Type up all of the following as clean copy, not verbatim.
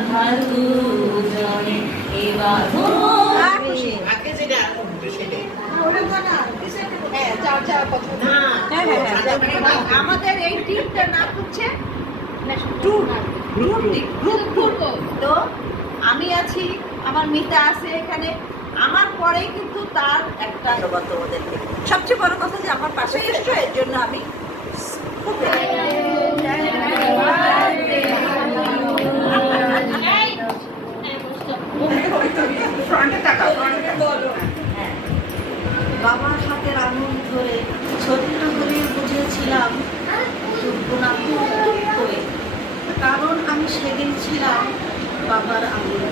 আধার দুজনে এবার আগে যেটা সেটাই আমাদের এই টিমটার নাম হচ্ছে তো আমি আছি, আমার মিতা আছে এখানে, আমার পরে কিন্তু তার একটা ওদেরকে সবচেয়ে বড় কথা যে আমার পাশে এসছো, এর জন্য আমি খুব বাবার হাতের আঙুল ধরে ছোট্ট করে বুঝেছিলাম দুর্গুণা করে, কারণ আমি সেদিন ছিলাম বাবার আঙুল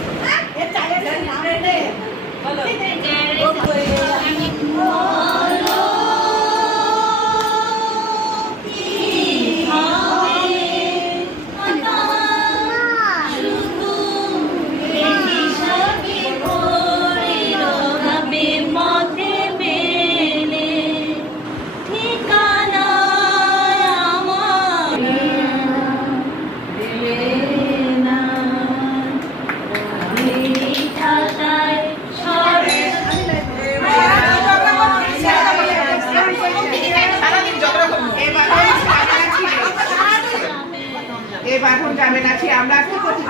এই বাঁধন যাবে না, আমরা কি করছি